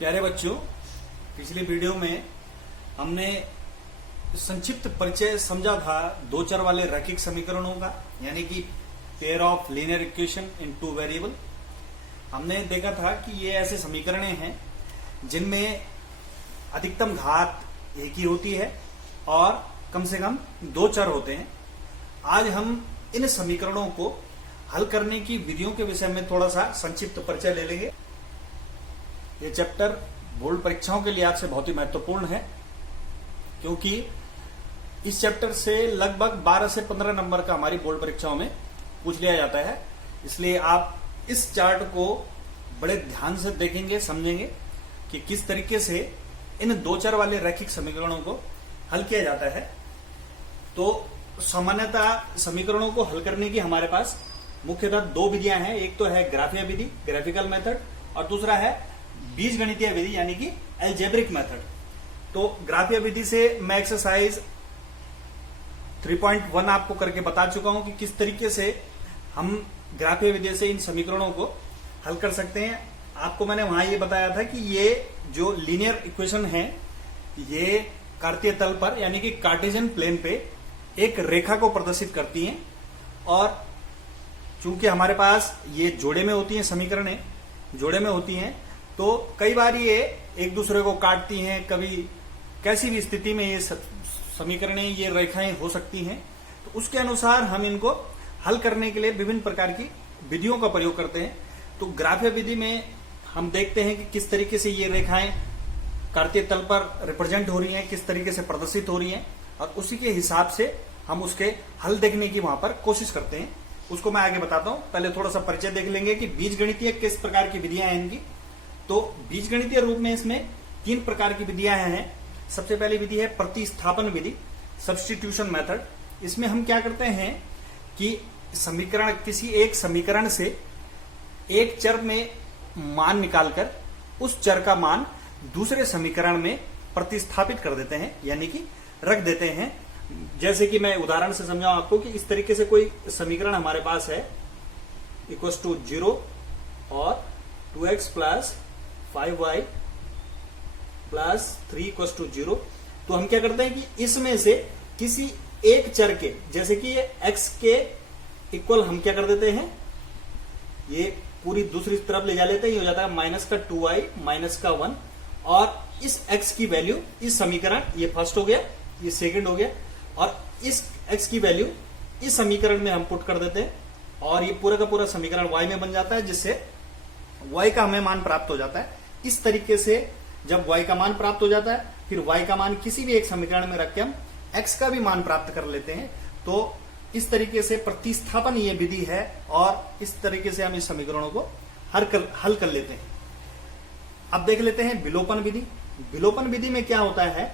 प्यारे बच्चों, पिछले वीडियो में हमने संक्षिप्त परिचय समझा था दो चर वाले रैखिक समीकरणों का, यानी कि pair of linear equation in two variable. हमने देखा था कि ये ऐसे समीकरण हैं जिनमें अधिकतम घात एक ही होती है और कम से कम दो चर होते हैं। आज हम इन समीकरणों को हल करने की विधियों के विषय में थोड़ा सा संक्षिप्त परिचय ले लेंगे। ये चैप्टर बोर्ड परीक्षाओं के लिए आपसे बहुत ही महत्वपूर्ण है, क्योंकि इस चैप्टर से लगभग 12 से 15 नंबर का हमारी बोर्ड परीक्षाओं में पूछ लिया जाता है। इसलिए आप इस चार्ट को बड़े ध्यान से देखेंगे, समझेंगे कि किस तरीके से इन दो चर वाले रैखिक समीकरणों को हल किया जाता है। तो सामान्यतः समीकरणों को हल करने की हमारे पास मुख्यतः दो विधियां हैं। एक तो है ग्राफीय विधि, ग्राफिकल मेथड, और दूसरा है बीजगणितीय विधि यानी कि अलजेब्रिक मेथड। तो ग्राफीय विधि से मैं एक्सरसाइज 3.1 आपको करके बता चुका हूं कि किस तरीके से हम ग्राफीय विधि से इन समीकरणों को हल कर सकते हैं। आपको मैंने वहां ये बताया था कि ये जो लीनियर इक्वेशन है ये कार्तीय तल पर यानी कि कार्टेशियन प्लेन पे एक रेखा को प्रदर्शित करती हैं, और चूंकि हमारे पास ये जोड़े में होती हैं, समीकरणें जोड़े में होती हैं, तो कई बार ये एक दूसरे को काटती हैं। कभी कैसी भी स्थिति में ये समीकरणें, ये रेखाएं हो सकती हैं। तो उसके अनुसार हम इनको हल करने के लिए विभिन्न प्रकार की विधियों का प्रयोग करते हैं। तो ग्राफीय विधि में हम देखते हैं कि किस तरीके से ये रेखाएं कार्तीय तल पर रिप्रेजेंट हो रही हैं, किस तरीके से प्रदर्शित हो रही हैं, और उसी के हिसाब से हम उसके हल देखने की वहां पर कोशिश करते हैं। उसको मैं आगे बताता हूं। पहले थोड़ा सा परिचय देख लेंगे कि बीजगणितीय किस प्रकार की विधियां हैं इनकी। तो बीजगणितीय रूप में इसमें 3 प्रकार की विधियां हैं। सबसे पहली विधि है प्रतिस्थापन विधि, सब्स्टिट्यूशन मेथड। इसमें हम क्या करते हैं कि समीकरण, किसी एक समीकरण से एक चर में मान निकालकर उस चर का मान दूसरे समीकरण में प्रतिस्थापित कर देते हैं, यानी कि रख देते हैं। जैसे कि मैं उदाहरण से समझाऊं आपको कि इस तरीके से कोई समीकरण हमारे पास है, इक्वल टू 0 और 2x plus 5y plus 3 equal to 0। तो हम क्या करते हैं कि इसमें से किसी एक चर के, जैसे कि ये x के इक्वल हम क्या कर देते हैं, ये पूरी दूसरी तरफ ले जा लेते हैं। ये हो जाता है माइनस का 2y माइनस का 1, और इस x की वैल्यू, इस समीकरण, ये फर्स्ट हो गया, ये सेकंड हो गया, और इस x की वैल्यू इस समीकरण में हम पुट कर देते हैं, और ये पूरा का पूरा समीकरण y में बन जाता है, जिससे y का हमें मान प्राप्त हो जाता है। इस तरीके से जब y का मान प्राप्त हो जाता है, फिर y का मान किसी भी एक समीकरण में रख के हम x का भी मान प्राप्त कर लेते हैं। तो इस तरीके से प्रतिस्थापन ये विधि है, और इस तरीके से हम इस समीकरणों को हल कर लेते हैं। अब देख लेते हैं विलोपन विधि। विलोपन विधि में क्या होता है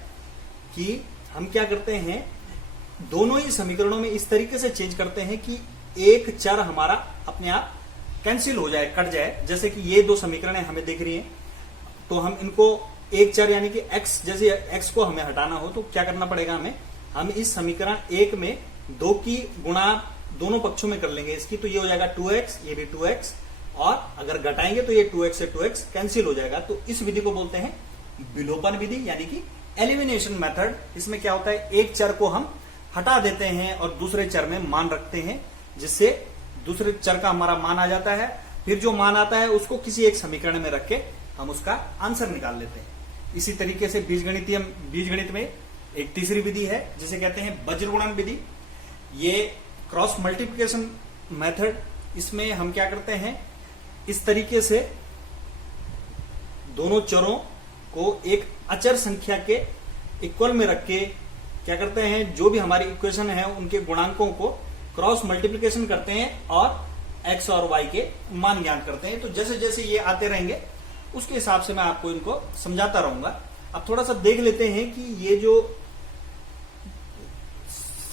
कि हम क्या करते हैं, दोनों ही समीकरणों में इस तरीके से चेंज करते हैं कि एक चर हमारा अपने आप कैंसिल हो जाए, कट जाए। जैसे कि ये दो समीकरणें हमें दिख रही हैं, तो हम इनको एक चर यानी कि x, जैसे x को हमें हटाना हो तो क्या करना पड़ेगा हमें, हम इस समीकरण 1 में 2 की गुणा दोनों पक्षों में कर लेंगे इसकी, तो ये हो जाएगा 2x, ये भी 2x, और अगर घटाएंगे तो ये 2x से 2x कैंसिल हो जाएगा। तो इस विधि को बोलते हैं विलोपन विधि यानी कि एलिमिनेशन मेथड। इसमें क्या होता है, एक चर को हम हटा देते हैं और दूसरे चर में मान रखते हैं, जिससे दूसरे चर का हमारा मान आ जाता है। फिर जो मान आता है उसको किसी एक समीकरण में रख के हम उसका आंसर निकाल लेते हैं। इसी तरीके से बीजगणित में एक तीसरी विधि है जिसे कहते हैं वज्रगुणन विधि। ये क्रॉस मल्टीप्लिकेशन मेथड। इसमें हम क्या करते हैं, इस तरीके से दोनों चरों को एक अचर संख्या के इक्वल में रख के क्या करते हैं, जो भी हमारी इक्वेशन है उनके गुणांकों को क्रॉस मल्टीप्लिकेशन करते हैं और x और y के मान ज्ञात करते हैं। तो जैसे जैसे ये आते रहेंगे उसके हिसाब से मैं आपको इनको समझाता रहूंगा। अब थोड़ा सा देख लेते हैं कि ये जो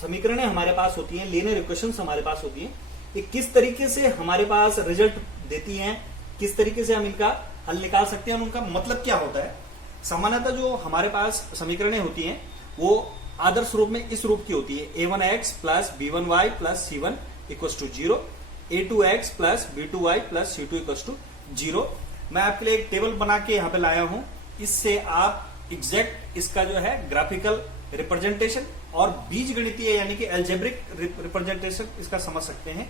समीकरणें हमारे पास होती हैं, लीनियर इक्वेशंस हमारे पास होती हैं, ये किस तरीके से हमारे पास रिजल्ट देती हैं, किस तरीके से हम इनका हल निकाल सकते हैं और उनका मतलब क्या होता है। सामान्यतः जो हमारे पास समीकरणें होती हैं वो आदर्श रूप में इस रूप की होती है, a1x plus b1y plus c1 equal to 0, a2x plus b2y plus c2 equal to 0। मैं आपके लिए एक टेबल बना के यहाँ पे लाया हूं, इससे आप एग्जैक्ट इसका जो है ग्राफिकल रिप्रेजेंटेशन और बीजगणितीय यानी कि एल्जेब्रिक रिप्रेजेंटेशन इसका समझ सकते हैं।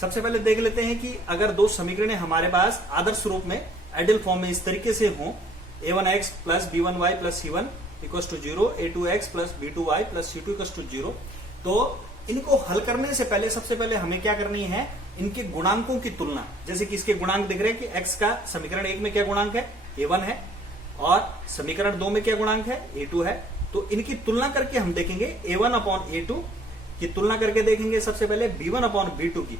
सबसे पहले देख लेते हैं कि अगर दो समीकरण हमारे पास आदर्श रूप में आइडियल फॉर्म में इस तरीके से हों, a1x plus b1y plus c1 equals to 0, a2x plus b2y plus c2 equals to 0, तो इनको हल करने से पहले सबसे पहले हमें क्या करनी है, इनके गुणांकों की तुलना। जैसे कि इसके गुणांक दिख रहे हैं कि x का समीकरण 1 में क्या गुणांक है, a1 है, और समीकरण 2 में क्या गुणांक है, a2 है। तो इनकी तुलना करके हम देखेंगे a1 अपॉन a2 की तुलना करके देखेंगे सबसे पहले b1 अपॉन b2 की।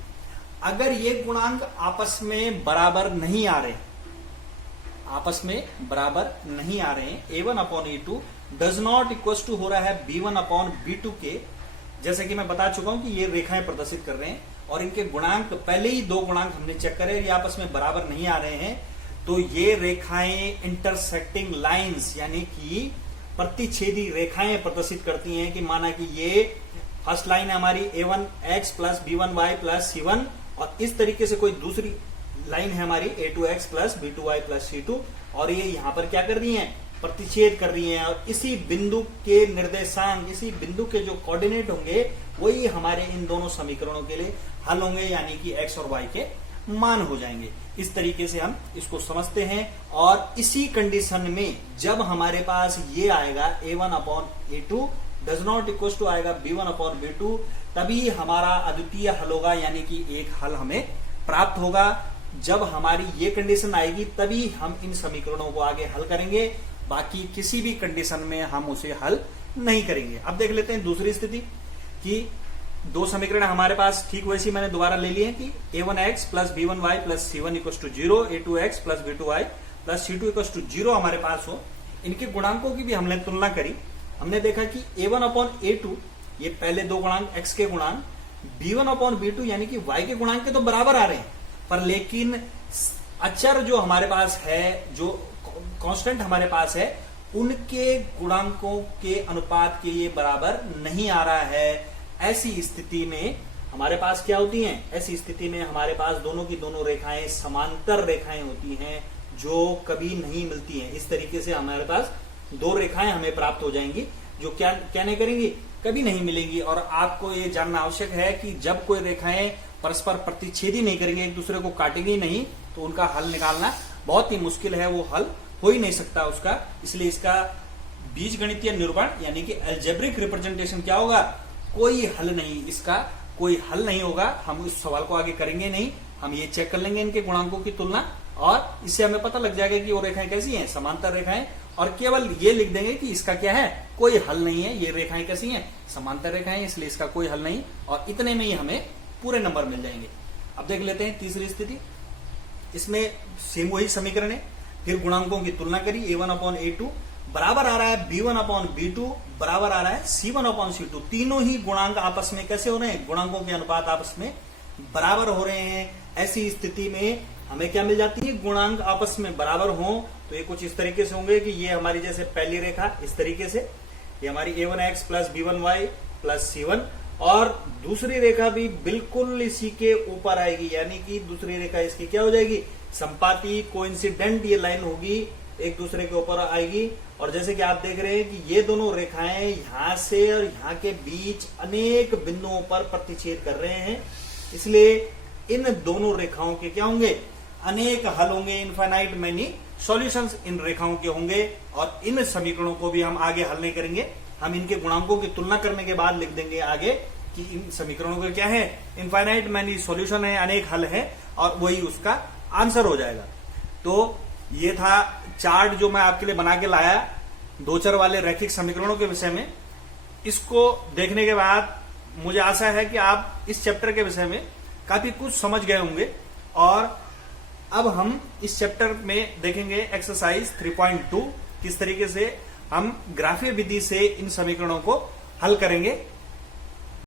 अगर ये गुणांक आपस में बराबर नहीं आ रहे, आपस में बराबर नहीं आ रहे हैं, a1 upon a2 does not equal to हो रहा है b1 अपॉन b2 के, जैसे कि मैं बता चुका हूं कि ये रेखाएं प्रदर्शित कर रहे हैं और इनके गुणांक पहले ही दो गुणांक हमने चेक करे, ये आपस में बराबर नहीं आ रहे हैं, तो ये रेखाएं इंटरसेक्टिंग लाइंस यानी कि प्रतिच्छेदी रेखाएं प्रदर्शित करती हैं कि माना कि ये फर्स्ट लाइन है हमारी a1x plus b1y plus c1 और इस तरीके से कोई दूसरी लाइन है हमारी a2x plus b2y plus c2 और ये यहां पर क्या कर रही हैं, प्रतिच्छेद कर रही हैं और इसी बिंदु के निर्देशांक, इसी बिंदु के जो कोऑर्डिनेट होंगे वही हमारे इन दोनों समीकरणों के लिए हल होंगे, यानी कि x और y के मान हो जाएंगे। इस तरीके से हम इसको समझते हैं और इसी कंडीशन में जब हमारे पास ये आएगा a1 upon a2 does not equal to आएगा b1 अपॉन b2, तभी हमारा अद्वितीय हल होगा, यानी कि एक हल हमें प्राप्त होगा। जब हमारी ये कंडीशन आएगी तभी हम इन समीकरणों को आगे हल करेंगे, बाकी किसी भी कंडीशन में हम उसे हल नहीं करेंगे। अब देख लेते हैं दूसरी स्थिति कि दो समीकरण हमारे पास ठीक वैसी मैंने दोबारा ले लिए हैं कि a1x plus b1y plus c1 equal to 0, a2x plus b2y plus c2 equal to 0 हमारे पास हो। इनके गुणांकों की भी हमने तुलना करी, हमने देखा कि a1 अपॉन a2 ये पहले दो गुणांक x के गुणांक b1 अपॉन b2 यानी कि y के गुणांक के तो बराबर आ रहे हैं, पर लेकिन अचर जो हमारे पास है, जो कांस्टेंट हमारे पास है, उनके गुणांकों के अनुपात के ये बराबर नहीं आ रहा है। ऐसी स्थिति में हमारे पास क्या होती हैं, ऐसी स्थिति में हमारे पास दोनों की दोनों रेखाएं समांतर रेखाएं होती हैं जो कभी नहीं मिलती हैं। इस तरीके से हमारे पास दो रेखाएं हमें प्राप्त हो जाएंगी जो क्या नहीं करेंगी, कभी नहीं मिलेंगी। और आपको ये जानना आवश्यक है कि जब कोई रेखाएं परस्पर प्रतिच्छेदी नहीं करेंगे, एक दूसरे को काटेंगी नहीं, तो उनका हल निकालना बहुत ही मुश्किल है, वो हल हो ही नहीं सकता उसका। इसलिए इसका बीजगणितीय निरूपण यानी कि एल्जेब्रिक रिप्रेजेंटेशन क्या होगा, कोई हल नहीं, इसका कोई हल नहीं होगा। हम इस सवाल को आगे करेंगे नहीं, हम ये चेक कर लेंगे इनके गुणांकों की तुलना और इससे हमें पता लग जाएगा कि वो रेखाएं कैसी हैं, समांतर रेखाएं, और केवल ये लिख देंगे कि इसका क्या है, कोई हल नहीं है, ये रेखाएं कैसी हैं, समांतर रेखाएं, इसलिए इसका कोई हल नहीं, और इतने में ही हमें पूरे नंबर मिल जाएंगे। अब देख लेते हैं तीसरी स्थिति, इसमें सेम वही समीकरण है, फिर गुणांकों की तुलना करी, a1 अपॉन a2 बराबर आ रहा है b1 अपॉन b2 बराबर आ रहा है c1 अपॉन c2। तीनों ही गुणांक आपस में कैसे हो रहे हैं, गुणांकों के अनुपात आपस में बराबर हो रहे हैं। ऐसी स्थिति में हमें क्या मिल जाती है, गुणांक आपस में बराबर हो तो ये कुछ इस तरीके से होंगे कि ये हमारी जैसे पहली रेखा इस तरीके से, ये हमारी a1x plus b1y plus c1, और दूसरी रेखा भी बिल्कुल इसी के ऊपर आएगी, यानी कि दूसरी रेखा इसकी क्या हो जाएगी, संपाती कोइंसिडेंट ये लाइन होगी, एक दूसरे के ऊपर आएगी। और जैसे कि आप देख रहे हैं कि ये दोनों रेखाएं यहां से और यहां के बीच अनेक बिंदुओं पर प्रतिच्छेद कर रहे हैं, इसलिए इन दोनों रेखाओं के क्या होंगे, अनेक हल होंगे, इनफाइनाइट मैनी सॉल्यूशंस इन रेखाओं के होंगे। और इन समीकरणों को भी हम आगे हल नहीं करेंगे, हम इनके गुणांकों की तुलना करने के बाद लिख देंगे आगे कि इन समीकरणों के क्या है, इनफाइनाइट मैनी सॉल्यूशन है, अनेक हल है, और वही उसका आंसर हो जाएगा। तो ये था चार्ट जो मैं आपके लिए बना के लाया दो चर वाले रैखिक समीकरणों के विषय में। इसको देखने के बाद मुझे आशा है कि आप इस चैप्टर के विषय में काफी कुछ समझ गए होंगे। और अब हम इस चैप्टर में देखेंगे एक्सरसाइज 3.2 किस तरीके से हम ग्राफीय विधि से इन समीकरणों को हल करेंगे।